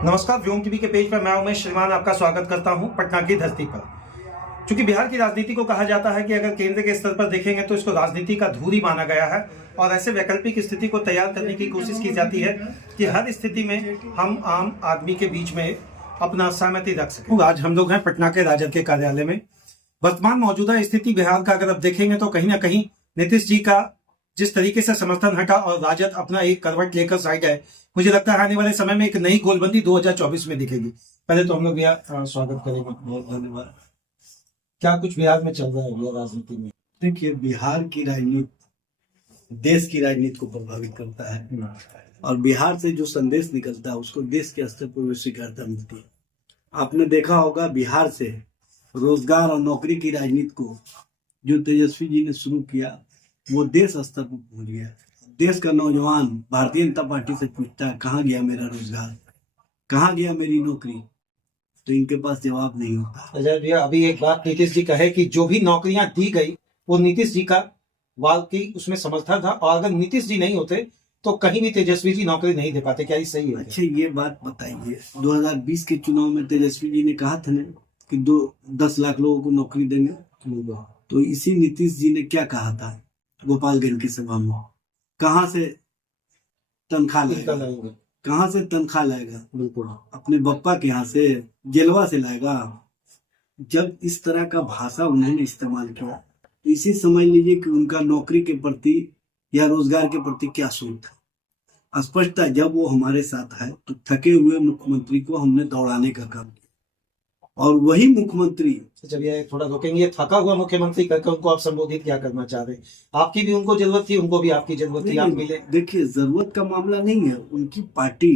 नमस्कार, व्योम टीवी के पेज पर मैं उमेश श्रीमान आपका स्वागत करता हूं पटना की धरती पर। चूंकि बिहार की राजनीति को कहा जाता है कि अगर केंद्र के स्तर पर देखेंगे तो इसको राजनीति का धूरी माना गया है और ऐसे वैकल्पिक स्थिति को तैयार करने की कोशिश की जाती है कि हर स्थिति में हम आम आदमी के बीच में अपना सहमति रख सकें। आज हम लोग हैं पटना के राजद के कार्यालय में। वर्तमान मौजूदा स्थिति बिहार का अगर आप देखेंगे तो कहीं ना कहीं नीतीश जी का जिस तरीके से समर्थन हटा और राजद अपना एक करवट लेकर साइड है, मुझे लगता है आने वाले समय में एक नई गोलबंदी 2024 में दिखेगी। पहले तो हम लोग बिहार स्वागत करेंगे, बहुत धन्यवाद। क्या कुछ बिहार में चल रहा है बिहार राजनीति में? देखिए, बिहार की राजनीति देश की राजनीति को प्रभावित करता है और बिहार से जो संदेश निकलता है उसको देश के स्तर पर स्वीकारता मिलती है। आपने देखा होगा बिहार से रोजगार और नौकरी की राजनीति को जो तेजस्वी जी ने शुरू किया वो देश स्तर पर पहुंच गया। देश का नौजवान भारतीय जनता पार्टी से पूछता है कहाँ गया मेरा रोजगार, कहाँ गया मेरी नौकरी, तो इनके पास जवाब नहीं होता। अजय भैया, अभी एक बात नीतीश जी कहे कि जो भी नौकरियां दी गई वो नीतीश जी का वाकई उसमें समर्थन था और अगर नीतीश जी नहीं होते तो कहीं भी तेजस्वी जी नौकरी नहीं दे पाते। क्या ये सही है? अच्छा, ये बात बताइए, 2020 के चुनाव में तेजस्वी जी ने कहा था ना कि 10 लाख लोगों को नौकरी देंगे, तो इसी नीतीश जी ने क्या कहा था गोपालगंज की सभा में, कहाँ से तनख्वाह लाएगा, कहाँ से तनख्वाह लाएगा? बिल्कुल अपने बप्पा के यहाँ से, जेलवा से लाएगा। जब इस तरह का भाषा उन्होंने इस्तेमाल किया तो इसी समझ लीजिए कि उनका नौकरी के प्रति या रोजगार के प्रति क्या सोच था। स्पष्टता जब वो हमारे साथ है तो थके हुए मुख्यमंत्री को हमने दौड़ाने का काम किया और वही मुख्यमंत्री। जब ये थोड़ा रोकेंगे, थका हुआ मुख्यमंत्री करके उनको आप संबोधित क्या करना चाह रहे हैं? आपकी भी उनको जरूरत थी, उनको भी आपकी जरूरत थी, आप मिले। देखिए, जरूरत का मामला नहीं है, उनकी पार्टी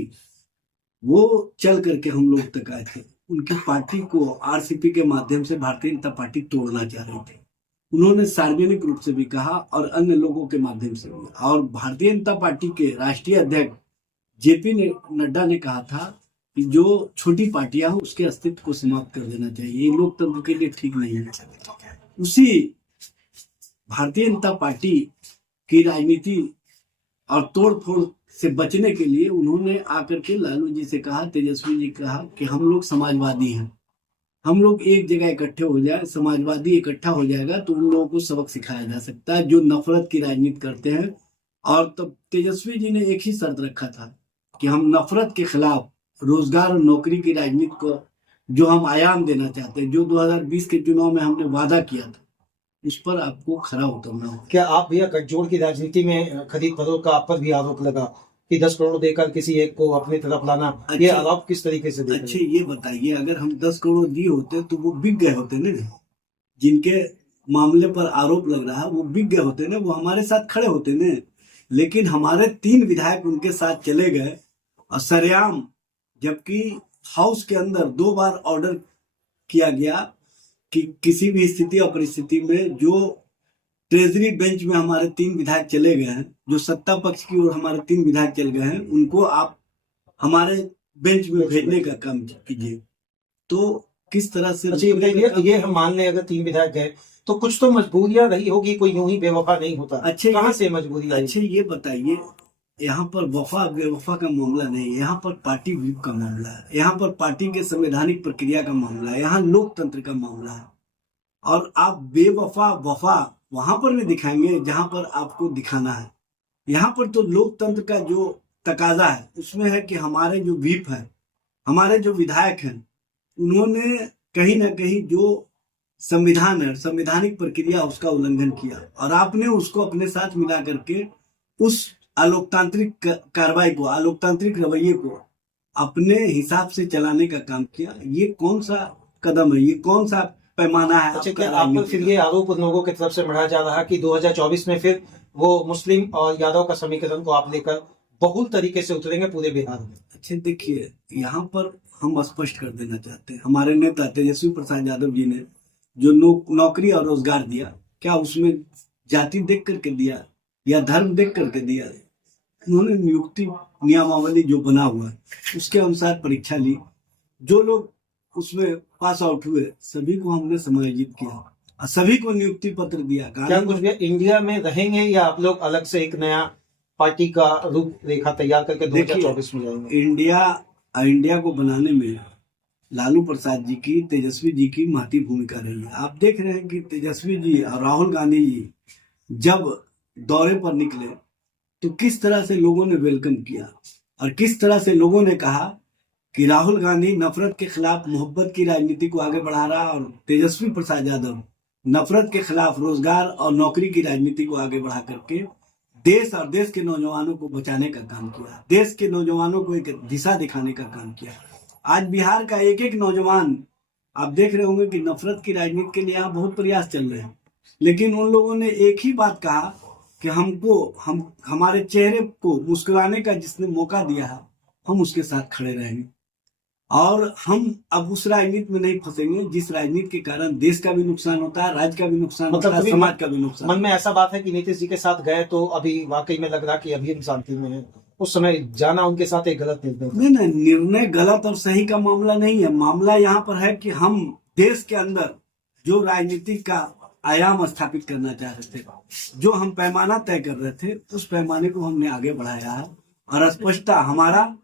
वो चल करके हम लोग तक आए थे। उनकी पार्टी को आरसीपी के माध्यम से भारतीय जनता पार्टी तोड़ना चाह रही थी। उन्होंने सार्वजनिक रूप से भी कहा और अन्य लोगों के माध्यम से भी। और भारतीय जनता पार्टी के राष्ट्रीय अध्यक्ष जेपी नड्डा ने कहा था कि जो छोटी पार्टियां हैं उसके अस्तित्व को समाप्त कर देना चाहिए, ये लोकतंत्र के लिए ठीक नहीं है। उसी भारतीय जनता पार्टी की राजनीति और तोड़फोड़ से बचने के लिए उन्होंने आकर के लालू जी से कहा, तेजस्वी जी कहा कि हम लोग समाजवादी हैं, हम लोग एक जगह इकट्ठे हो जाए, समाजवादी इकट्ठा हो जाएगा तो उन लोगों को सबक सिखाया जा सकता है जो नफरत की राजनीति करते हैं। और तब तेजस्वी जी ने एक ही शर्त रखा था कि हम नफरत के खिलाफ रोजगार और नौकरी की राजनीति को जो हम आयाम देना चाहते हैं, जो 2020 के चुनाव में हमने वादा किया था, उस पर आपको खरा उतरना होगा। क्या आप भैया गठजोड़ की राजनीति में खरीद फरोख्त का आप पर भी आरोप लगा कि 10 करोड़ देकर किसी एक को अपनी तरफ लाना, ये आरोप किस तरीके से देखते हैं? अच्छे, ये बताइए, अगर हम 10 करोड़ दिए होते तो वो बिक गए होते ना, जिनके मामले पर आरोप लग रहा है वो बिक गए होते ना, वो हमारे साथ खड़े होते ना। लेकिन हमारे 3 विधायक उनके साथ चले गए और सरेआम, जबकि हाउस के अंदर 2 बार ऑर्डर किया गया कि किसी भी स्थिति और परिस्थिति में जो ट्रेजरी बेंच में हमारे 3 विधायक चले गए हैं, जो सत्ता पक्ष की ओर हमारे 3 विधायक चल गए हैं, उनको आप हमारे बेंच में भेजने का काम कीजिए। तो किस तरह से ये हम मान लें अगर 3 विधायक गए तो कुछ तो मजबूरियां रही होगी, कोई यूं ही बेवफा नहीं होता। अच्छे, कहां से मजबूरी? अच्छे, ये बताइए, यहाँ पर वफा बेवफा का मामला नहीं है, यहाँ पर पार्टी व्यूह का मामला है, यहाँ पर पार्टी के संवैधानिक प्रक्रिया का मामला है, यहाँ लोकतंत्र का मामला है। और आप बेवफा वफा वहां पर भी दिखाएंगे जहां पर आपको दिखाना है। यहाँ पर तो लोकतंत्र का जो तकाजा है उसमें है कि हमारे जो व्हीप है, हमारे जो विधायक हैं, उन्होंने कहीं ना कहीं जो संविधान है, संवैधानिक प्रक्रिया, उसका उल्लंघन किया और आपने उसको अपने साथ मिला करके उस अलोकतांत्रिक कार्रवाई को, अलोकतांत्रिक रवैये को अपने हिसाब से चलाने का काम किया। ये कौन सा कदम है, ये कौन सा पैमाना है? अच्छा, क्या आप पर फिर ये आरोप लोगों की तरफ से बढ़ाया जा रहा है कि 2024 में फिर वो मुस्लिम और यादव का समीकरण को आप लेकर बहुल तरीके से उतरेंगे पूरे बिहार में? अच्छा, देखिए, यहाँ पर हम स्पष्ट कर देना चाहते हैं, हमारे नेता तेजस्वी प्रसाद यादव जी ने जो नौकरी और रोजगार दिया, क्या उसमें जाति देख करके दिया या धर्म देख करके दिया? उन्होंने नियुक्ति नियमावली जो बना हुआ है उसके अनुसार परीक्षा ली, जो लोग उसमें पास आउट हुए सभी को हमने समायोजित किया और सभी को नियुक्ति पत्र दिया। क्या कुछ भी इंडिया में रहेंगे या आप लोग अलग से एक नया पार्टी का रूप रेखा तैयार करके 2024 में जाएंगे? इंडिया इंडिया को बनाने में लालू प्रसाद जी की, तेजस्वी जी की महती भूमिका रही है। आप देख रहे हैं कि तेजस्वी जी और राहुल गांधी जी जब दौरे पर निकले तो किस तरह से लोगों ने वेलकम किया और किस तरह से लोगों ने कहा कि राहुल गांधी नफरत के खिलाफ मोहब्बत की राजनीति को आगे बढ़ा रहा और तेजस्वी प्रसाद यादव नफरत के खिलाफ रोजगार और नौकरी की राजनीति को आगे बढ़ा करके देश और देश के नौजवानों को बचाने का काम किया, देश के नौजवानों को एक दिशा दिखाने का काम किया। आज बिहार का एक एक नौजवान, आप देख रहे होंगे कि नफरत की राजनीति के लिए यहाँ बहुत प्रयास चल रहे हैं, लेकिन उन लोगों ने एक ही बात कहा कि हमारे चेहरे को मुस्कुराने का जिसने मौका दिया है हम उसके साथ खड़े रहेंगे और हम अब उस राजनीति में नहीं फंसेंगे जिस राजनीति के कारण देश का भी नुकसान होता है, राज्य का भी नुकसान होता है, समाज का भी नुकसान। मन में ऐसा बात है कि नीतीश जी के साथ गए तो अभी वाकई में लग रहा कि अभी हम शांति में हैं, उस समय जाना उनके साथ एक गलत निर्णय नहीं, निर्णय गलत और सही का मामला नहीं है। मामला यहाँ पर है कि हम देश के अंदर जो राजनीति का आयाम स्थापित करना चाह रहे थे, जो हम पैमाना तय कर रहे थे, उस पैमाने को हमने आगे बढ़ाया है और स्पष्टता हमारा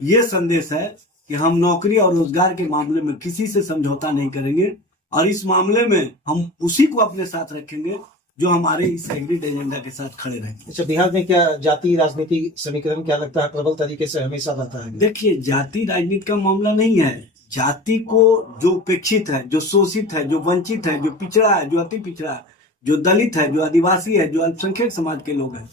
ये संदेश है कि हम नौकरी और रोजगार के मामले में किसी से समझौता नहीं करेंगे और इस मामले में हम उसी को अपने साथ रखेंगे जो हमारे इस एग्रीड एजेंडा के साथ खड़े रहेंगे। अच्छा, बिहार में क्या जाति राजनीति समीकरण क्या लगता है प्रबल तरीके से हमेशा रहता है? देखिए, जाति राजनीति का मामला नहीं है। जाति को जो उपेक्षित है, जो शोषित है, जो वंचित है, जो पिछड़ा है, जो अति पिछड़ा है, जो दलित है, जो आदिवासी है, जो अल्पसंख्यक समाज के लोग हैं,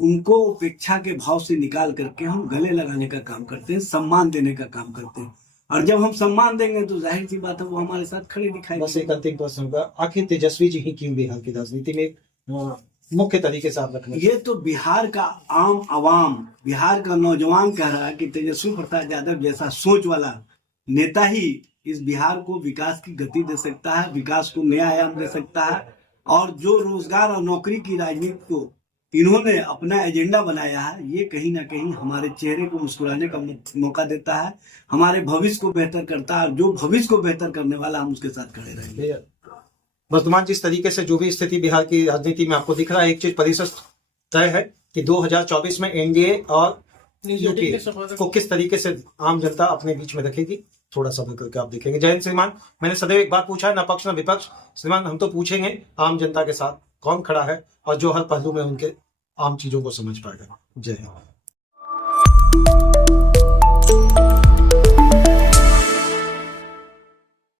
उनको उपेक्षा के भाव से निकाल करके हम गले लगाने का काम करते हैं, सम्मान देने का काम करते हैं और जब हम सम्मान देंगे तो जाहिर सी बात है वो हमारे साथ खड़े दिखाई। बस एक अंतिम प्रश्न होगा, आखिर तेजस्वी जी ही क्यों बिहार की राजनीति में मुख्य तरीके से आप रखने? ये तो बिहार का आम आवाम, बिहार का नौजवान कह रहा है कि तेजस्वी प्रसाद यादव जैसा सोच वाला नेता ही इस बिहार को विकास की गति दे सकता है, विकास को नया आयाम दे सकता है और जो रोजगार और नौकरी की राजनीति को इन्होंने अपना एजेंडा बनाया है, ये कहीं ना कहीं हमारे चेहरे को मुस्कुराने का मौका देता है, हमारे भविष्य को बेहतर करता है और जो भविष्य को बेहतर करने वाला हम उसके साथ खड़े रहेंगे। वर्तमान जिस तरीके से जो भी स्थिति बिहार की राजनीति में आपको दिख रहा है, एक चीज परिस्थिति तय है कि 2024 में एनडीए और यूपीए को किस तरीके से आम जनता अपने बीच में रखेगी, थोड़ा सब्र करके आप देखेंगे। जय हिंद श्रीमान, मैंने सदैव एक बात पूछा है, न पक्ष न विपक्ष। श्रीमान, हम तो पूछेंगे आम जनता के साथ कौन खड़ा है और जो हर पहलू में उनके आम चीजों को समझ पाएगा। जय हिंद।